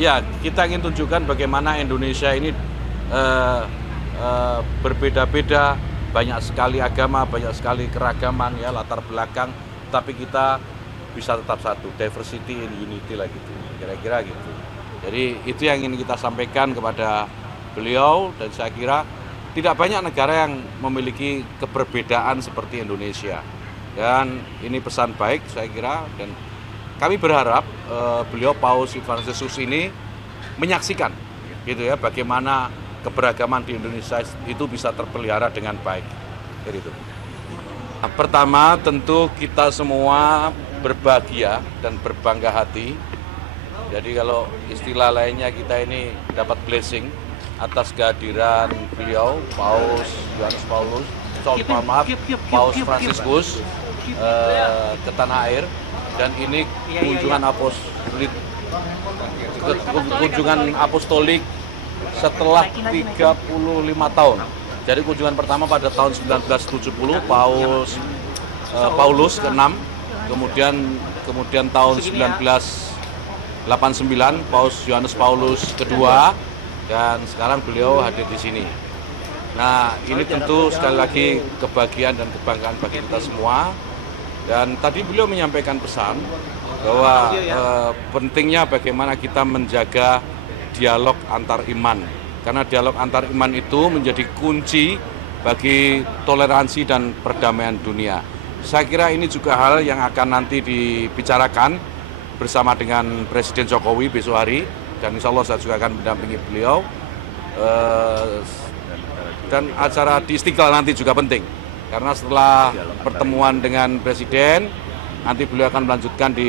Ya, kita ingin tunjukkan bagaimana Indonesia ini eh, berbeda-beda, banyak sekali agama, banyak sekali keragaman, ya latar belakang, tapi kita bisa tetap satu, diversity in unity lah gitu, kira-kira gitu. Jadi itu yang ingin kita sampaikan kepada beliau, dan saya kira tidak banyak negara yang memiliki keberbedaan seperti Indonesia. Dan ini pesan baik saya kira, dan kami berharap beliau Paus Fransiskus ini menyaksikan gitu ya bagaimana keberagaman di Indonesia itu bisa terpelihara dengan baik. Jadi itu. Nah, pertama tentu kita semua berbahagia dan berbangga hati. Jadi kalau istilah lainnya kita ini dapat blessing atas kehadiran beliau Paus Yohanes Paulus, Paus Fransiskus ke tanah air, dan ini kunjungan apostolik setelah 35 tahun. Jadi kunjungan pertama pada tahun 1970 Paulus ke-6, kemudian tahun 1989 Paus Yohanes Paulus kedua, dan sekarang beliau hadir di sini. Nah, ini tentu sekali lagi kebahagiaan dan kebanggaan bagi kita semua. Dan tadi beliau menyampaikan pesan bahwa pentingnya bagaimana kita menjaga dialog antar iman. Karena dialog antar iman itu menjadi kunci bagi toleransi dan perdamaian dunia. Saya kira ini juga hal yang akan nanti dibicarakan bersama dengan Presiden Jokowi besok hari, dan insya Allah saya juga akan mendampingi beliau. Dan acara di Istiqlal nanti juga penting, karena setelah pertemuan dengan Presiden, nanti beliau akan melanjutkan di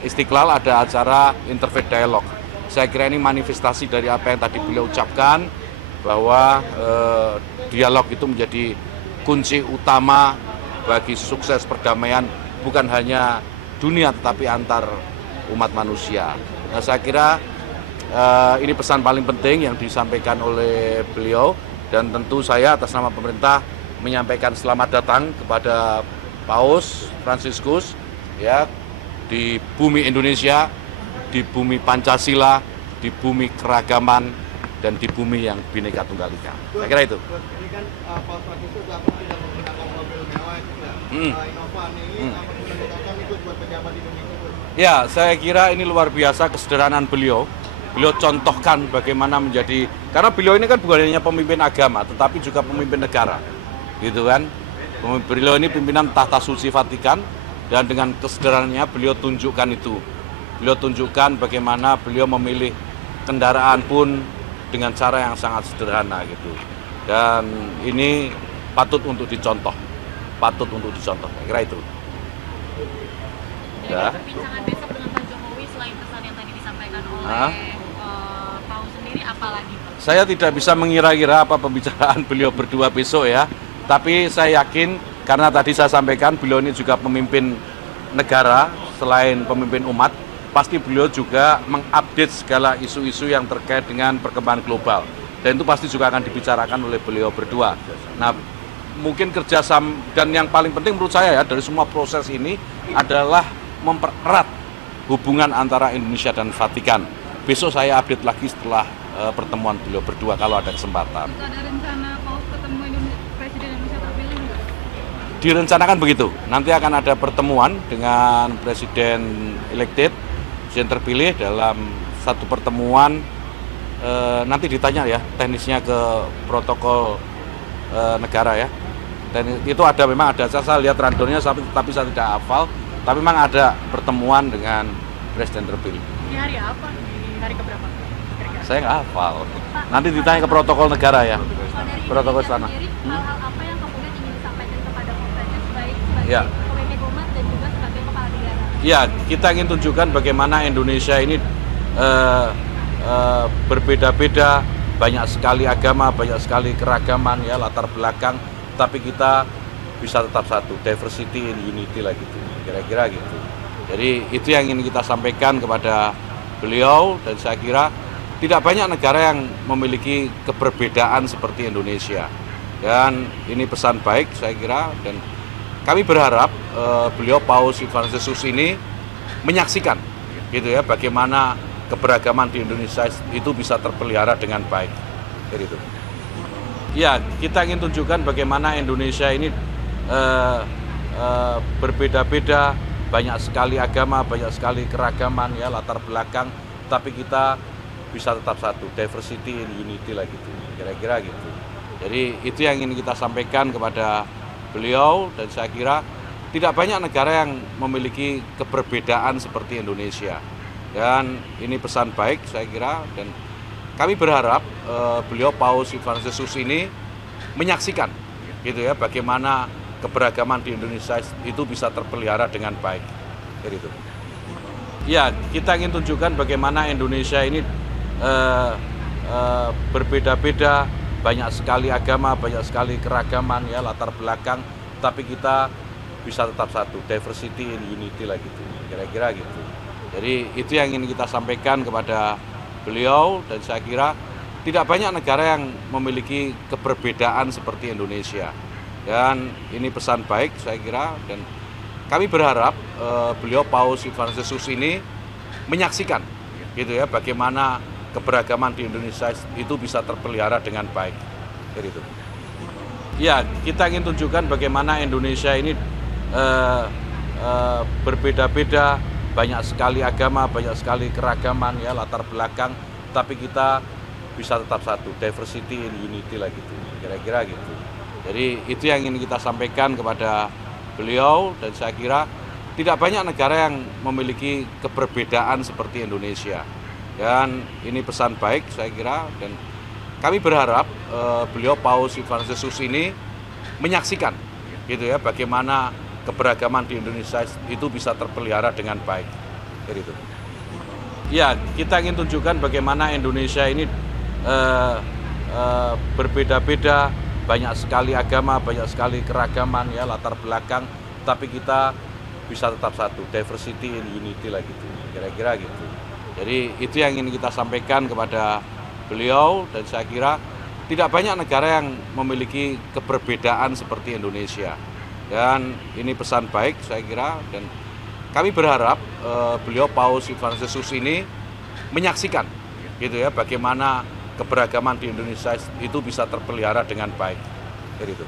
Istiqlal ada acara Interfaith Dialogue. Saya kira ini manifestasi dari apa yang tadi beliau ucapkan, bahwa dialog itu menjadi kunci utama bagi sukses perdamaian, bukan hanya dunia tetapi antar umat manusia. Nah, saya kira ini pesan paling penting yang disampaikan oleh beliau, dan tentu saya atas nama pemerintah menyampaikan selamat datang kepada Paus Fransiskus ya di bumi Indonesia, di bumi Pancasila, di bumi keragaman, dan di bumi yang Bhinneka Tunggal Ika. Saya kira itu. Ini kan Paus Fransiskus tidak menggunakan mobil mewah, Innova ini itu buat pejabat Indonesia. Ya, saya kira ini luar biasa kesederhanaan beliau. Beliau contohkan bagaimana menjadi, karena beliau ini kan bukan hanya pemimpin agama, tetapi juga pemimpin negara, gitu kan. Beliau ini pimpinan Tahta Suci Vatikan, dan dengan kesederhanaannya beliau tunjukkan itu. Beliau tunjukkan bagaimana beliau memilih kendaraan pun dengan cara yang sangat sederhana gitu. Dan ini patut untuk dicontoh, kira itu. Ya. Perbincangan besok dengan Pak Jokowi selain pesan yang tadi disampaikan oleh Paus sendiri, apa lagi? Saya tidak bisa mengira-ngira apa pembicaraan beliau berdua besok ya. Tapi saya yakin, karena tadi saya sampaikan beliau ini juga pemimpin negara, selain pemimpin umat, pasti beliau juga mengupdate segala isu-isu yang terkait dengan perkembangan global. Dan itu pasti juga akan dibicarakan oleh beliau berdua. Nah, mungkin kerjasama, dan yang paling penting menurut saya ya dari semua proses ini adalah mempererat hubungan antara Indonesia dan Vatikan. Besok saya update lagi setelah pertemuan beliau berdua kalau ada kesempatan. Ada rencana Paus ketemu Presiden Indonesia terpilih enggak? Direncanakan begitu. Nanti akan ada pertemuan dengan Presiden elected, Presiden terpilih dalam satu pertemuan. Nanti ditanya ya teknisnya ke protokol negara ya. Dan itu memang ada, saya lihat randonnya tapi saya tidak hafal. Tapi memang ada pertemuan dengan Presiden terpilih. Di hari apa? Di hari keberapa? Kira-kira? Saya nggak hafal. Nanti ditanya ke protokol negara ya. Protokol sana. Hal-hal apa yang kemudian ingin disampaikan kepada Presiden sebagai pemimpin umat dan juga sebagai kepala negara? Ya, kita ingin tunjukkan bagaimana Indonesia ini berbeda-beda, banyak sekali agama, banyak sekali keragaman, ya latar belakang, tapi kita bisa tetap satu, diversity in unity lah gitu, kira-kira gitu. Jadi itu yang ingin kita sampaikan kepada beliau, dan saya kira tidak banyak negara yang memiliki keberbedaan seperti Indonesia. Dan ini pesan baik saya kira, dan kami berharap beliau Paus Fransiskus ini menyaksikan gitu ya bagaimana keberagaman di Indonesia itu bisa terpelihara dengan baik. Jadi itu. Ya, kita ingin tunjukkan bagaimana Indonesia ini berbeda-beda, banyak sekali agama, banyak sekali keragaman, ya, latar belakang, tapi kita bisa tetap satu, diversity in unity lah gitu, kira-kira gitu. Jadi itu yang ingin kita sampaikan kepada beliau, dan saya kira tidak banyak negara yang memiliki keberbedaan seperti Indonesia. Dan ini pesan baik saya kira, dan kami berharap beliau Paus Fransiskus ini menyaksikan gitu ya, bagaimana keberagaman di Indonesia itu bisa terpelihara dengan baik. Jadi itu. Ya, kita ingin tunjukkan bagaimana Indonesia ini berbeda-beda, banyak sekali agama, banyak sekali keragaman, ya, latar belakang, tapi kita bisa tetap satu, diversity in unity lah gitu, kira-kira gitu. Jadi itu yang ingin kita sampaikan kepada beliau, dan saya kira tidak banyak negara yang memiliki keberbedaan seperti Indonesia. Dan ini pesan baik saya kira, dan kami berharap beliau Paus Fransiskus ini menyaksikan gitu ya, bagaimana keberagaman di Indonesia itu bisa terpelihara dengan baik. Jadi itu. Ya, kita ingin tunjukkan bagaimana Indonesia ini berbeda-beda, banyak sekali agama, banyak sekali keragaman, ya, latar belakang, tapi kita bisa tetap satu, diversity in unity lah gitu, kira-kira gitu. Jadi itu yang ingin kita sampaikan kepada beliau, dan saya kira tidak banyak negara yang memiliki keberbedaan seperti Indonesia. Dan ini pesan baik saya kira, dan kami berharap beliau Paus Fransiskus ini menyaksikan gitu ya, bagaimana keberagaman di Indonesia itu bisa terpelihara dengan baik. Jadi itu. Ya, kita ingin tunjukkan bagaimana Indonesia ini berbeda-beda, banyak sekali agama, banyak sekali keragaman, ya, latar belakang, tapi kita bisa tetap satu, diversity in unity lah gitu, kira-kira gitu. Jadi itu yang ingin kita sampaikan kepada beliau, dan saya kira tidak banyak negara yang memiliki keberbedaan seperti Indonesia. Dan ini pesan baik saya kira, dan kami berharap beliau Paus Fransiskus ini menyaksikan gitu ya, bagaimana keberagaman di Indonesia itu bisa terpelihara dengan baik. Jadi itu.